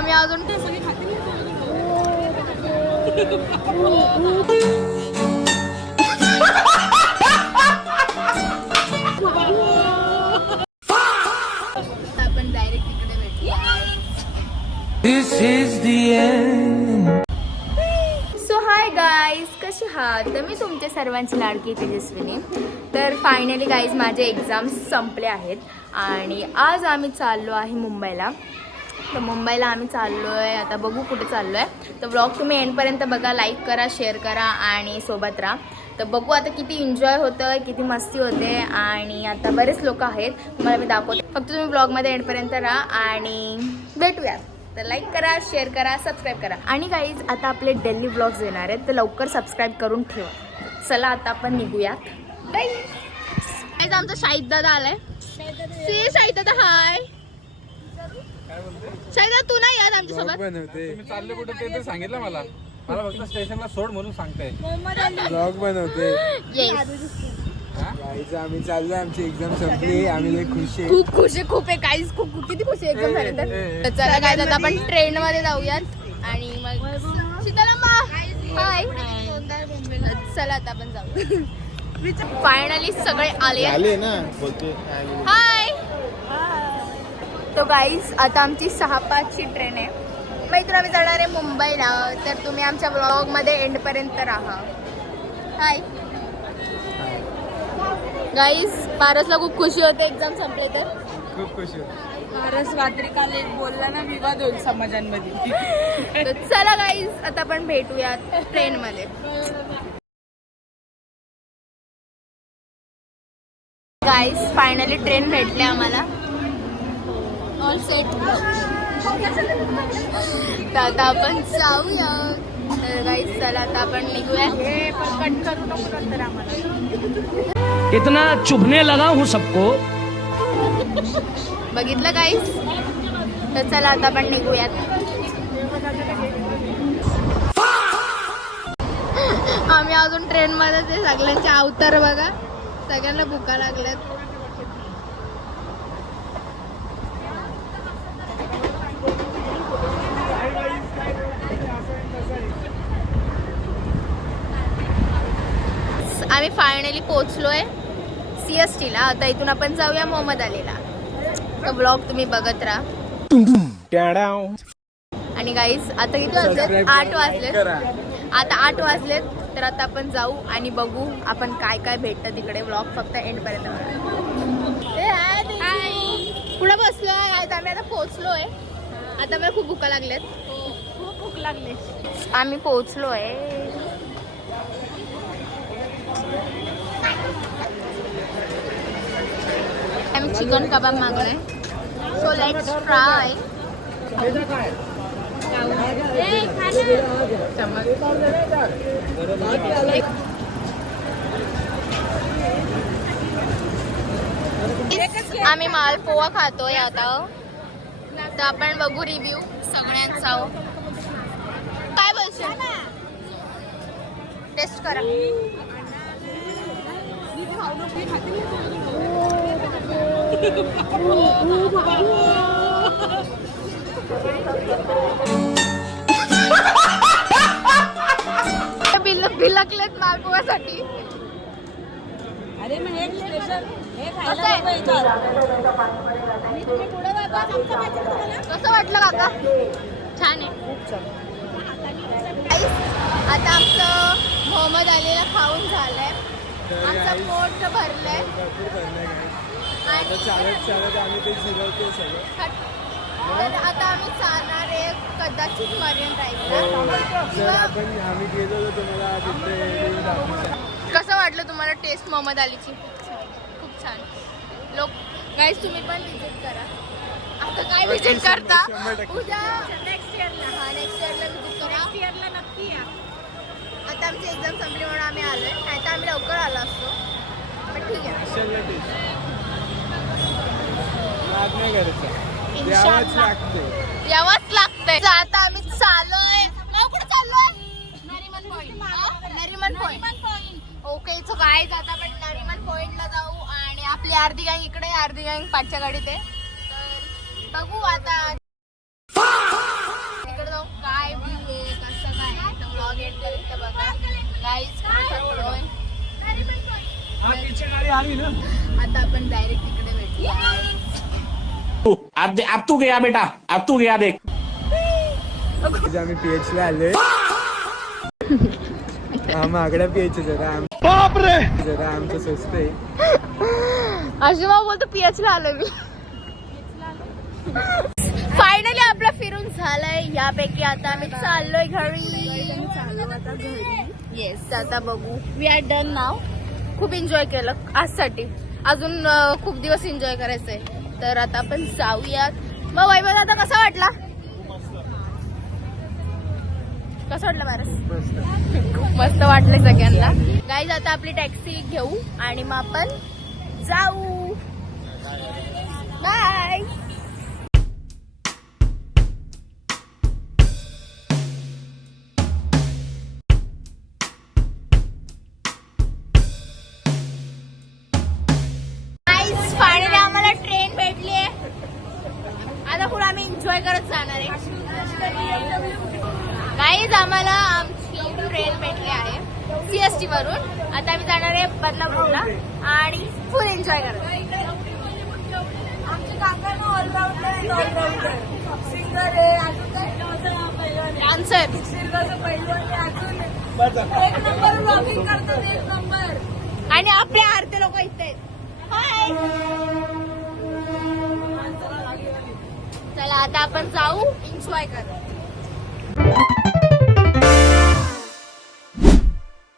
आम्ही अजून आपण डायरेक्ट तिकडे भेटूया. This is the end. So hi guys, कशी आहात? तर मी तुमच्या सर्वांची लाडकी तेजस्विनी. तर फायनली गाईज माझे एक्झाम्स संपले आहेत आणि आज आम्ही चाललो आहे मुंबईला. तर मुंबईला आम्ही चाललो आहे, आता बघू कुठे चाललो आहे. तर ब्लॉग तुम्ही एंडपर्यंत बघा, लाईक करा, शेअर करा आणि सोबत राहा. तर बघू आता किती एन्जॉय होतं, किती मस्ती होते आणि आता बरेच लोक आहेत, तुम्हाला मी दाखवते. फक्त तुम्ही ब्लॉगमध्ये एंडपर्यंत राहा आणि भेटूयात. तर लाईक करा, शेअर करा, सबस्क्राईब करा. आणि गाईज आता आपले डेली ब्लॉग्स येणार आहेत, तर लवकर सबस्क्राईब करून ठेवा. चला आता आपण निघूयात. गाईज आमचा शाहिद दादा आलाय. शाहिद दादा हाय. शाहिद दादा तू नाही यार आमच्यासोबत? तुम्ही चालले कुठे ते तर सांगितलं मला फक्त स्टेशनला सोड म्हणून सांगताय. ब्लॉग बनवते. येस आम्ही चाललो, आमची एक्झाम संपली, आम्ही लय खुश आहे. खूप खुश आहे, खूप आहे काहीच, खूप किती खुशी आहे एक्झाम झाले तर. चला काय आता आपण ट्रेन मध्ये जाऊयात आणि मग शीतलांबा हाय. चला आता आपण जाऊ. फायनली सगळे आले ना. हाय. तो गाईज आता आमची 6:05 ची ट्रेन आहे. मैत्रीण आम्ही जाणार आहे मुंबईला, तर तुम्ही आमच्या ब्लॉग मध्ये एंड पर्यंत राहा. हाय गाईज, पारसला खूप खुशी होते एक्झाम संपले तर. खूप खुश होते. पारस रात्री काल एक बोलला ना, विवाद होईल समाजांमध्ये. तर चला गाईज आता आपण भेटूयात ट्रेन मध्ये. गाईज फायनली ट्रेन भेटले आम्हाला. All set. तर आता आपण जाऊया. तर गाईज चला आता आपण निघूया. कट करू नको नंतर आम्हाला. इतना चुभने लगा हूँ सबको. बघितलं गाईज. तर चला आता आपण निघूयात. आम्ही अजून ट्रेन मध्ये ते सगळ्यांचे अवतार बघा, सगळ्यांना भुका लागल्यात. आम्ही फायनली पोहोचलोय CST ला. आता इथून आपण जाऊया मोहम्मद अलीला. तो ब्लॉग तुम्ही बघत राहा. आणि गाईज आता किती वाजलेत? 8 वाजलेत. आता 8 वाजलेत. तर आता आपण जाऊ आणि बघू आपण काय काय भेटतं तिकडे. ब्लॉग फक्त एंड पर्यंत बघा. पुढे बसलोय. आम्ही आता पोहोचलोय. आता मला खूप भुका लागल्यात. खूप भूक लागली. आम्ही पोहोचलोय. आम्ही चिकन कबाब मागवलंय. So let's try. आम्ही मालपोहा खातोय आता. तर आपण बघू रिव्ह्यू सगळ्यांचा. काय बोलशील? टेस्ट करा. बिलकलेत मालपोहासाठी. अरे मग हे स्पेशल हे खायला नको येतात. आणि तुम्ही पुढे जाता. कसं वाटलं काका? छान आहे. खूप छान. आता आमचं मोहम्मद अलीला खाऊन झालंय. आमचं पोट भरलंय. आम्ही ते जिरवतो सगळं. तर आता आम्ही जाणार आहे कदाचित मरीन ड्राईव्हला. आम्ही गेलो तर तुम्हाला तिथे. कसं वाटलं तुम्हाला टेस्ट मोहम्मद अलीची? खूप छान. लोक गाईज तुम्ही पण विजिट करा. आता काय विजिट करता? उद्या नेक्स्ट इयरला विजिट करा. नेक्स्ट इयरला नक्की या. आता आमची एक्झाम संपली म्हणून आम्ही आलोय, नाही तर आम्ही लवकर आलो असतो. पण ठीक आहे. यावंच लागतंय. आता आम्ही चाललोय. कुठे चाललोय? Nariman point. Okay so guys आता आपण नरिमन पॉइंटला जाऊ आणि आपली अर्धी गँग इकडे, अर्धी गँग पाठच्या गाडीत आहे. तर बघू आता. आता आपण डायरेक्ट तिकडे भेटू. अब तू गया बेटा, अब तू गया देख. आम्ही PH ला आलोय. मागड्या PH जरा जरा आमचं स्वस्त आहे. अजिमा बोलतो PH ला आलो मी. फायनली आपला फिरून झालंय. यापैकी आता आम्ही चाललोय घरी. येस, आता बघू. वी आर डन नाव. खूप एन्जॉय केलं आजसाठी. अजून खूप दिवस एन्जॉय करायचंय. तर आता आपण जाऊयात. मग वैभव आता कसा वाटला? कसं वाटलं बारस? खूप मस्त वाटलं सगळ्यांना. गाईज आता आपली टॅक्सी घेऊ आणि मग आपण जाऊ. बाय. फायनली आम्हाला ट्रेन भेटली आहे. आता पुढे आम्ही एन्जॉय करत जाणार आहे. गाईज आम्हाला आमची ट्रेन भेटली आहे CST वरून. आता आम्ही जाणार आहे बदलापूरला आणि फुल एन्जॉय करत. आमचे काका ऑलराऊंडर सिंगर आहे, अजून काय डान्सर. सिंगरचं पहिलं अजून एक नंबर ब्लॉगिंग करतात. एक नंबर. आणि आपले आरते लोक इथे आहेत. हाय. चला आता आपण जाऊ एन्जॉय करू.